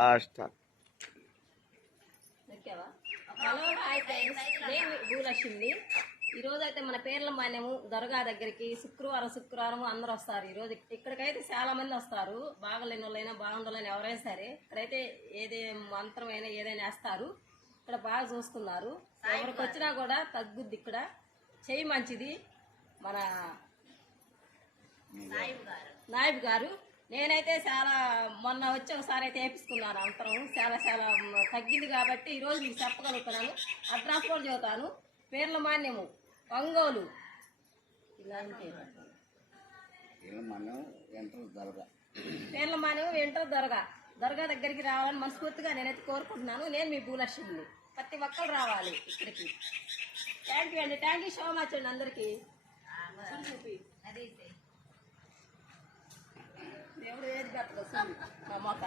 Hello hi friends, నేను భూలక్ష్మిని. ఈరోజు అయితే మన పేర్ల మాన్యము దర్గా దగ్గరికి శుక్రవారం అందరూ వస్తారు. ఈరోజు ఇక్కడికైతే చాలా మంది వస్తారు. బాగలేని వాళ్ళైనా బాగుండాలని ఎవరైనా సరే ఇక్కడైతే ఏదే మంత్రమైనా ఏదైనా వేస్తారు. ఇక్కడ బాగా చూస్తున్నారు. ఎవరికి వచ్చినా కూడా తగ్గుద్ది. ఇక్కడ చెయ్యి మంచిది. మన నాయబ్ గారు నేనైతే చాలా మొన్న వచ్చి ఒకసారి అయితే వేపించుకున్నాను. అంతరం చాలా తగ్గింది కాబట్టి ఈరోజు మీకు చెప్పగలుగుతున్నాను. అడ్రస్ కూడా చెబుతాను. పేర్ల మాన్యము ఒంగోలు పేర్ల మాన్యము ఎంటర్ దర్గా దగ్గరికి రావాలని మనస్ఫూర్తిగా నేనైతే కోరుకుంటున్నాను. నేను మీ భూలక్ష్మిని. ప్రతి ఒక్కరు రావాలి ఇక్కడికి. థ్యాంక్ యూ అండి. థ్యాంక్ యూ సో మచ్ అండి అందరికీ. దేవుడు ఏది పెట్టదు మా మొక్క